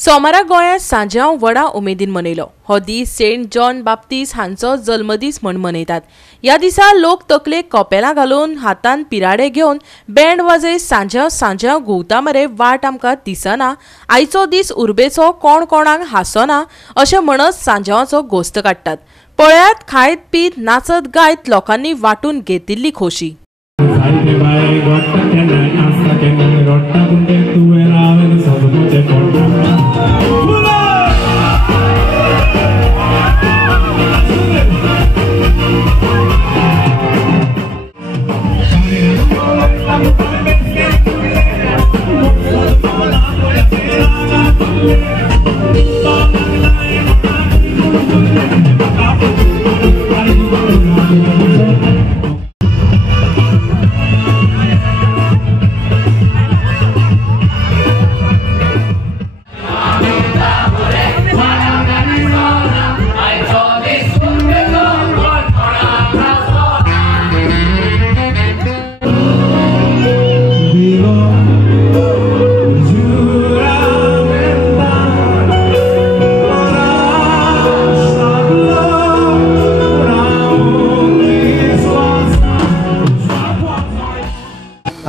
सोमारा गोंयांत सांजांव व्हडा उमेदीन मनयलो। हो दीस सेंट जॉन बाप्तिस्ट हांचो जल्मदीस म्हूण मनयतात। ह्या दिसा लोक तकलेक कपेलां घालून हातांत पिराडे घेवन बँड वाजयत सांजांव सांजांव घुंवता मरे वाट आमकां दिसना। आयचो दीस उर्बेचो कोण कोणाक हांसना अशें म्हणत सांजावाचो घोस्त काडटात। पळयात खायत पीत नाचत गायत लोकांनी वांटून घेतिल्ली खोशी।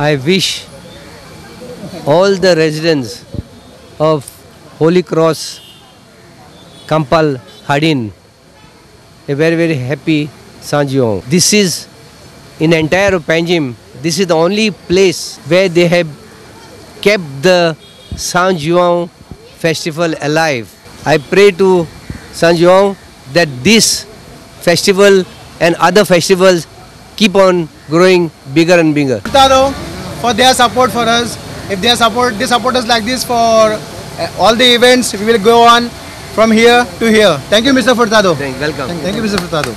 I wish all the residents of Holy Cross, Kampal, Hadin a very, very happy Sanjiong. This is in entire Panjim. This is the only place where they have kept the Sanjiong festival alive. I pray to Sanjiong that this festival and other festivals keep on growing bigger and bigger. For their support for us. If they support us like this for all the events, we will go on from here to here. Thank you, Mr. Furtado. Welcome. Thank you, Mr. Furtado.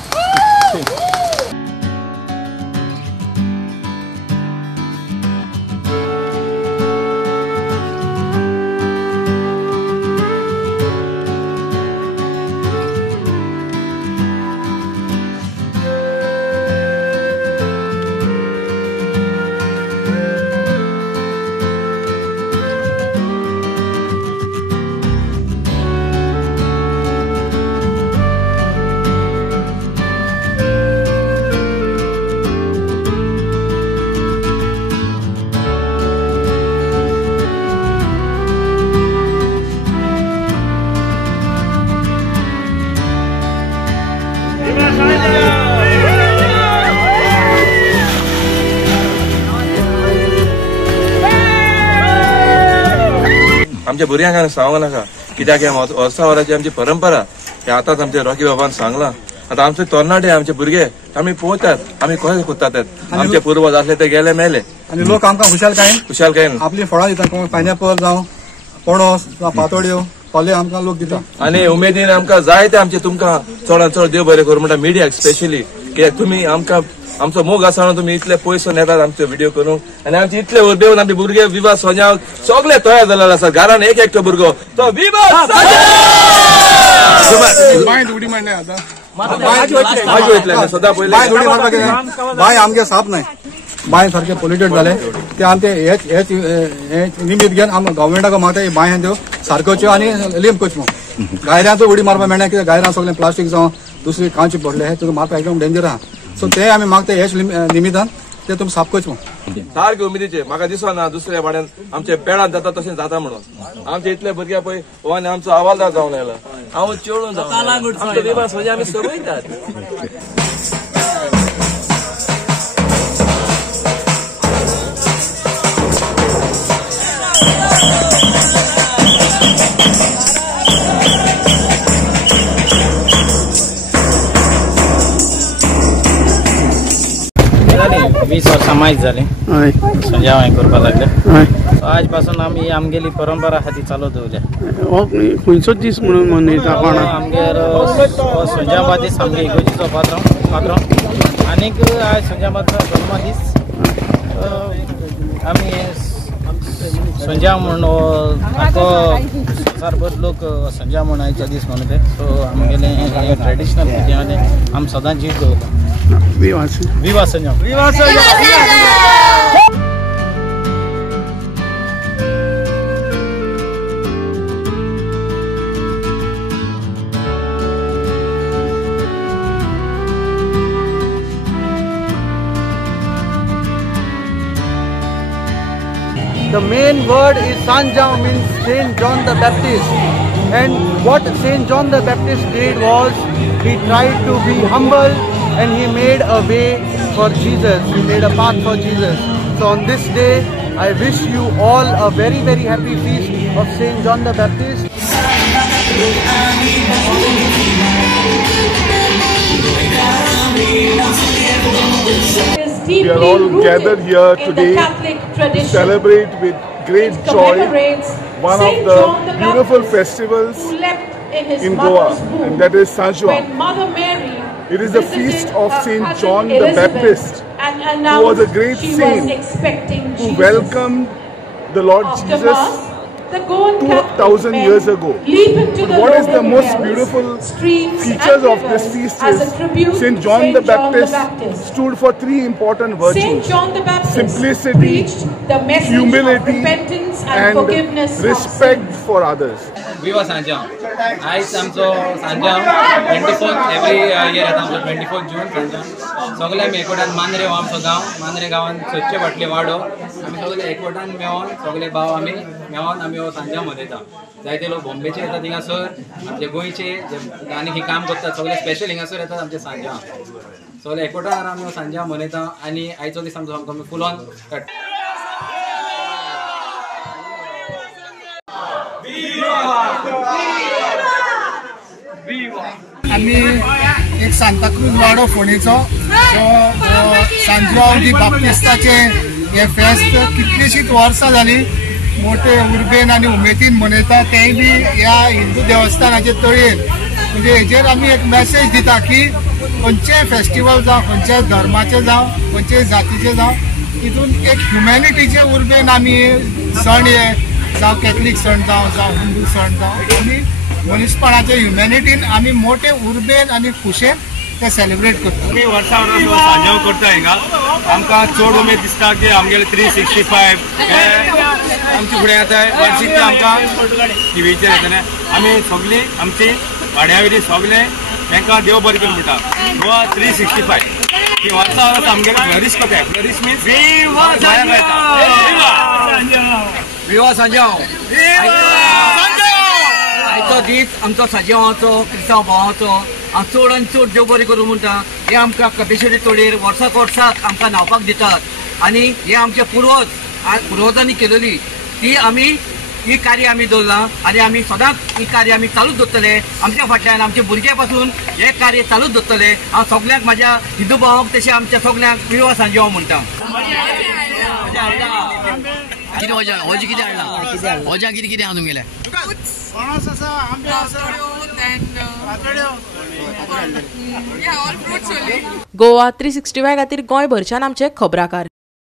आमच्या भुरग्यांक सांगूंक नाका कित्याक वर्सा वराची आमची परंपरा हे आतांच आमच्या Rocky बाबान सांगला। आता आमचे तरणाटे आमचे भुरगे आमी पळयतात आमी कशें कोत्तात आमचे पूर्वज असले ते गेले मेले आणि लोक आमकां खुशालकायेन आपली फळां दितात। पायनॅपल जावं पणस जावं पातोळ्यो फळे आमकां लोक दितात आणि उमेदीन आमकां जाय ते आमचे तुमकां चडांत चड देव बरें करूं म्हणटा मिडियाक स्पेशली कित्याक तुमी आमकां आमचो मोग आसा तुमी इतले पयसो नेतात आमचे व्हिडिओ करूंक आणि आमचे इतले उर्बेवन आमचे भुरगे विवाह सोजावंक सगळे तयार जाल्ले आसात। घरान एक एकटो भुरगो तो विवाह सदां पयलीं बाय आमगे साप न्हय बाय सारखे पोल्युटेड जाले ते आमचे हेच निमित घेवन आम गव्हर्मेंटाक मागता बांय त्यो सारक्योच्यो आनी लिंप करच्यो गायऱ्यांचो उडी मारपाक मेळना कित्याक गायरां सगळें प्लास्टीक जावं दुसरी कांची पडले हे तुका मारपाक एकदम डेंजर आहा। सो ते आमी मागता हेच निमितान ते तुमकां साफ करचो सारके उमेदीचे म्हाका दिसना दुसऱ्या वाड्यान आमचे पेडांत जाता तशें जाता म्हणून आमचे इतले भुरगे पळय हो आनी आमचो हवालदार जावन आयला हांव चेडून आमचो विवाह सोजा आमी सोबयतात। वीस वर्सां मायज जाली संजाव हें करपाक लागले। आज पासून आमी आमगेली परंपरा हाती चालू दवरल्या। खंयचो दीस म्हणून मनयता कोण आमगेर संजावा दीस आमगे इगोजीचो पात्र आनीक आज संजावाचो जल्मदीस आमी संजाव म्हणून आखो संवसारभर लोक संजाव म्हणून आयच्या दीस मनयतात। सो आमगेलें ट्रेडिशनल भुरग्यांनी आमी सदां जीव दवरता। Viva Sanjav! Viva Sanjav! main word is Sanjao, means Saint John the Baptist. And what Saint John the Baptist did was he tried to be humble and he made a way for Jesus. He made a path for Jesus. So on this day, I wish you all a very, very happy feast of Saint John the Baptist. We are all gathered here today to celebrate with great joy one of the beautiful festivals in Goa, and that is Sanjuan. It is the feast of Saint John the Baptist, who was a great saint who welcomed the Lord Jesus 2,000 years ago. But what is the most beautiful features of this feast is Saint John the Baptist stood for three important virtues: simplicity, humility, and respect for others. Viva Sanjam. आज आमचो Sanjao 24th every year येता आमचो 24th जून सांजाव. सगळे आमी एकवटान मांद्रे हो आमचो गांव. मांद्रे गांवांत 700 फाटले वाडो. आमी सगळे एकवटान मेळोन सगळे भाव आमी मेळोन आमी हो सांजाव मनयता. जायते लोक बॉम्बेचे येतात हिंगासर, आमचे गोंयचे जे आनी ही काम करतात सगळे स्पेशल हिंगासर येतात आमचे सांजाव. सगळे एकवटान आमी हो सांजाव मनयता आनी आयचो दीस आमचो आमकां फुल ऑन कट. आम्ही एक सांताक्रूज वाडो फोंडेचो सांजवाव दी बाप्तिस्ताचे हे फेस्त कितलीशीच वर्सां जाली मोठे उर्बेन आनी उमेदीन मनयता. तेय बी ह्या हिंदू देवस्थानाचे तळयेन. म्हणजे हेजेर आमी एक मॅसेज दिता की खंयचेय फेस्टिवल जावं, खंयच्याय धर्माचे जावं, खंयच्याय जातीचे जावं, तितून एक ह्युमॅनिटीचे उर्बेन आमी सण हे जावं कॅथलीक सण जावं हिंदू सण जावं आमी मनीसपणाचे ह्युमॅनिटीन आमी मोठे उर्बेन आनी खुशेन ते सेलिब्रेट करता. आमी वर्सां वर्स सांजाव करता हिंगा. आमकां चड उमेद दिसता की आमगेले 365 हे आमचे फुडें येता. वर्शीचे आमकां टीव्हीचेर येतले. आमी सगळीं आमची वाड्यावयली सगळे तांकां देव बरें करून म्हणटा. गोवा 365 ही वर्सां वर्स आमगेले फ्लरीश कोताय. फ्लरीश मिन्स विवा सांजाव. आयचो दीस आमचो सांजावाचो क्रिस्तांव भावाचो हांव चड आनी चड देव बरें करूं म्हणटा. हे आमकां कपेश्वरी तोडेर वर्साक वर्साक आमकां न्हांवपाक दितात आनी हे आमचे पुर्वजांनी केलेली ती आमी ही कार्य आमी दवरलां आनी आमी सदांच ही कार्य आमी चालूच दवरतले. आमच्या फाटल्यान आमचे भुरग्यां पासून हे कार्य चालूच दवरतले. हांव सगळ्यांक म्हाज्या हिंदू भावांक तशें आमच्या सगळ्यांक विवा सांजाव म्हणटा. कितें वजा होजी कितें हाडला होजा कितें हाडून गेले पणस आसा आंबे आसा गोवा 365 खातीर गोंयभरच्यान आमचे खबराकार.